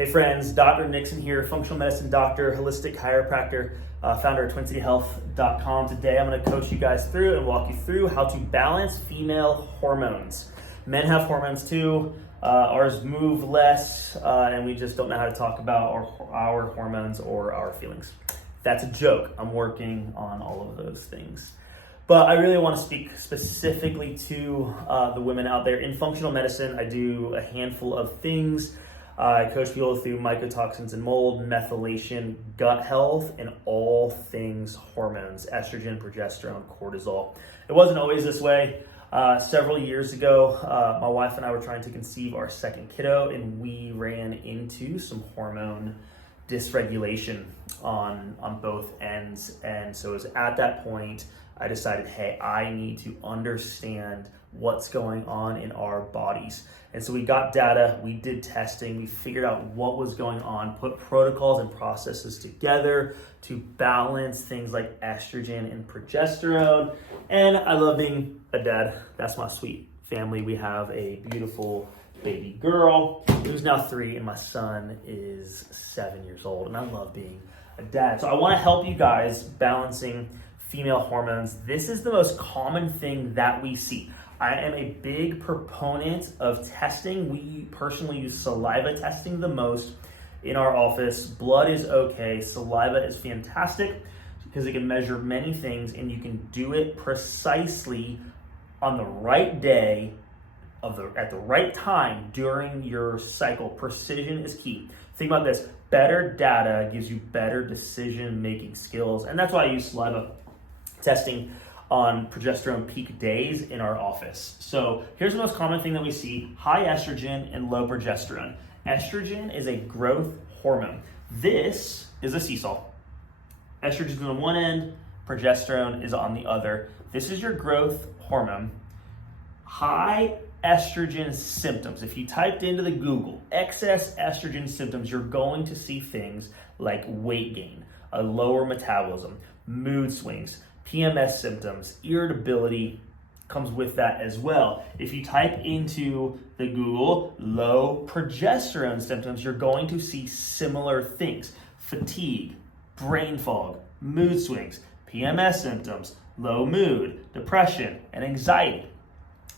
Hey friends, Dr. Nixon here, functional medicine doctor, holistic chiropractor, founder of TwinCityHealth.com. Today I'm going to coach you guys through and walk you through how to balance female hormones. Men have hormones too, ours move less, and we just don't know how to talk about our hormones or our feelings. That's a joke. I'm working on all of those things. But I really want to speak specifically to the women out there. In functional medicine, I do a handful of things. I coach people through mycotoxins and mold, methylation, gut health, and all things hormones, estrogen, progesterone, cortisol. It wasn't always this way. Several years ago, my wife and I were trying to conceive our second kiddo, and we ran into some hormone dysregulation on both ends. And so it was at that point I decided, hey, I need to understand what's going on in our bodies. And so we got data, we did testing, we figured out what was going on, put protocols and processes together to balance things like estrogen and progesterone. And I love being a dad. That's my sweet family. We have a beautiful baby girl who's now 3, and my son is 7 years old. And I love being a dad. So I want to help you guys balancing female hormones. This is the most common thing that we see. I am a big proponent of testing. We personally use saliva testing the most in our office. Blood is okay. Saliva is fantastic because it can measure many things, and you can do it precisely on the right day at the right time during your cycle. Precision is key. Think about this. Better data gives you better decision-making skills, and that's why I use saliva testing on progesterone peak days in our office. So here's the most common thing that we see: high estrogen and low progesterone. Estrogen is a growth hormone. This is a seesaw. Estrogen is on one end, progesterone is on the other. This is your growth hormone. High estrogen symptoms. If you typed into the Google excess estrogen symptoms, you're going to see things like weight gain, a lower metabolism, mood swings, PMS symptoms, irritability comes with that as well. If you type into the Google low progesterone symptoms, you're going to see similar things: fatigue, brain fog, mood swings, PMS symptoms, low mood, depression, and anxiety.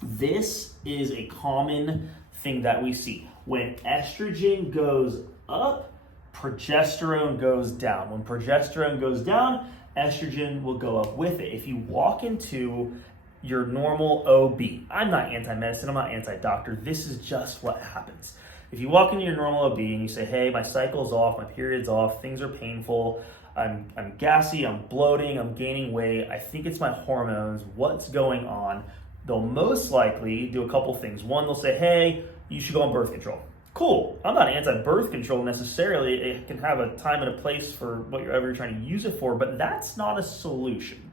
This is a common thing that we see. When estrogen goes up, progesterone goes down. When progesterone goes down, estrogen will go up with it. If you walk into your normal OB, I'm not anti-medicine, I'm not anti-doctor, this is just what happens. If you walk into your normal OB and you say, hey, my cycle's off, my period's off, things are painful, I'm gassy, I'm bloating, I'm gaining weight, I think it's my hormones, what's going on? They'll most likely do a couple things. One, they'll say, hey, you should go on birth control. Cool. I'm not anti-birth control necessarily. It can have a time and a place for whatever you're trying to use it for, but that's not a solution.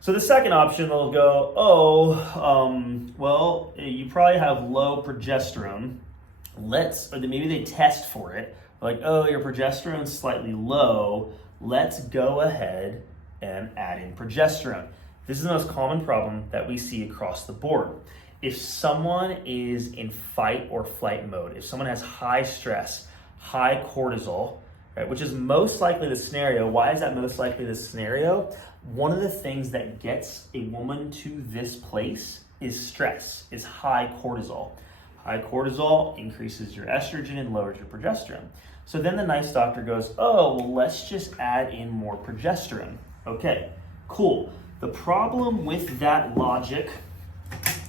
So the second option, they'll go, well, you probably have low progesterone. Or maybe they test for it. Like, oh, your progesterone's slightly low. Let's go ahead and add in progesterone. This is the most common problem that we see across the board. If someone is in fight or flight mode, if someone has high stress, high cortisol, right, which is most likely the scenario. Why is that most likely the scenario? One of the things that gets a woman to this place is stress, is high cortisol. High cortisol increases your estrogen and lowers your progesterone. So then the nice doctor goes, oh, well, let's just add in more progesterone. Okay, cool. The problem with that logic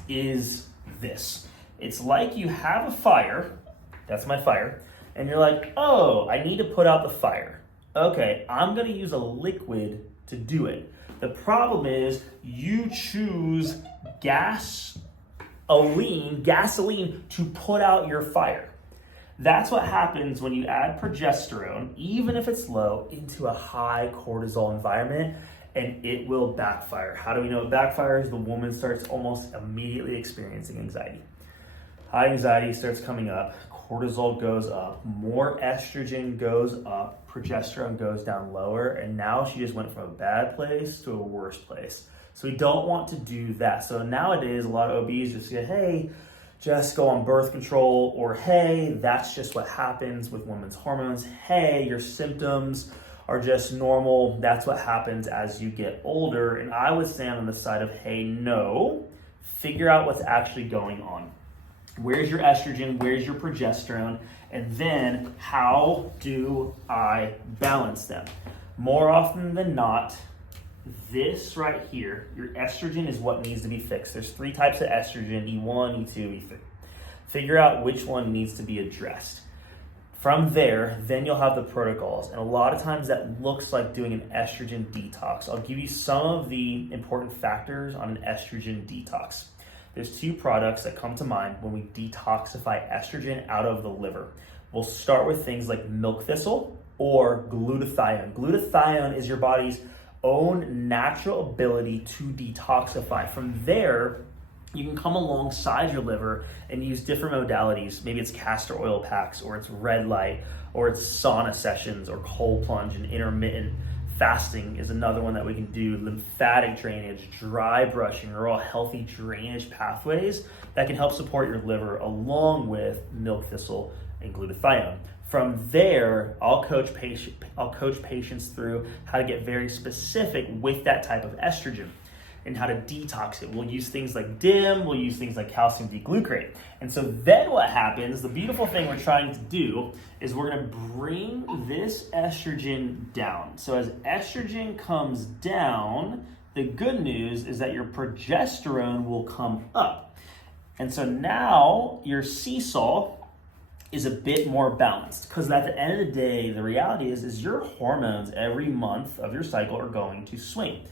is this. It's like you have a fire, that's my fire, and you're like, oh, I need to put out the fire. Okay, I'm gonna use a liquid to do it. The problem is you choose gasoline to put out your fire. That's what happens when you add progesterone, even if it's low, into a high cortisol environment, and it will backfire. How do we know it backfires? The woman starts almost immediately experiencing anxiety. High anxiety starts coming up, cortisol goes up, more estrogen goes up, progesterone goes down lower, and now she just went from a bad place to a worse place. So we don't want to do that. So nowadays, a lot of OBs just say, hey, just go on birth control, or hey, that's just what happens with women's hormones. Hey, your symptoms are just normal. That's what happens as you get older. And I would stand on the side of, hey, no, figure out what's actually going on. Where's your estrogen? Where's your progesterone? And then how do I balance them? More often than not, this right here, your estrogen is what needs to be fixed. There's 3 types of estrogen, E1, E2, E3. Figure out which one needs to be addressed. From there, then you'll have the protocols. And a lot of times that looks like doing an estrogen detox. I'll give you some of the important factors on an estrogen detox. There's 2 products that come to mind when we detoxify estrogen out of the liver. We'll start with things like milk thistle or glutathione. Glutathione is your body's own natural ability to detoxify. From there, you can come alongside your liver and use different modalities. Maybe it's castor oil packs, or it's red light, or it's sauna sessions, or cold plunge, and intermittent fasting is another one that we can do. Lymphatic drainage, dry brushing are all healthy drainage pathways that can help support your liver, along with milk thistle and glutathione. From there, I'll coach patients through how to get very specific with that type of estrogen and how to detox it. We'll use things like DIM, we'll use things like calcium D-glucarate. And so then what happens, the beautiful thing we're trying to do is we're gonna bring this estrogen down. So as estrogen comes down, the good news is that your progesterone will come up. And so now your seesaw is a bit more balanced, because at the end of the day, the reality is your hormones every month of your cycle are going to swing.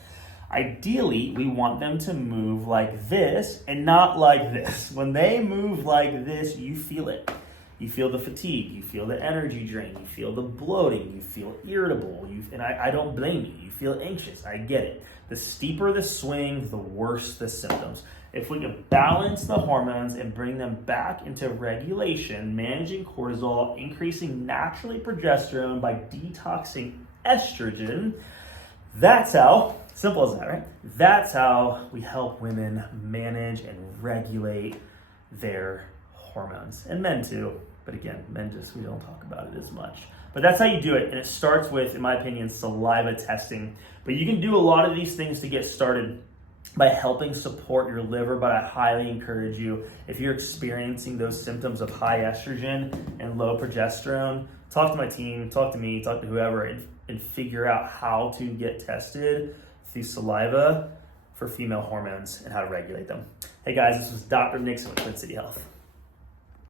Ideally, we want them to move like this and not like this. When they move like this, you feel it. You feel the fatigue, you feel the energy drain, you feel the bloating, you feel irritable, and I don't blame you. You feel anxious, I get it. The steeper the swing, the worse the symptoms. If we can balance the hormones and bring them back into regulation, managing cortisol, increasing naturally progesterone by detoxing estrogen, that's how, simple as that, right? That's how we help women manage and regulate their hormones. And men too, but again, men we don't talk about it as much. But that's how you do it, and it starts with, in my opinion, saliva testing. But you can do a lot of these things to get started by helping support your liver, but I highly encourage you, if you're experiencing those symptoms of high estrogen and low progesterone, talk to my team, talk to me, talk to whoever, and figure out how to get tested through saliva for female hormones and how to regulate them. Hey guys, this was Dr. Nixon with Twin City Health.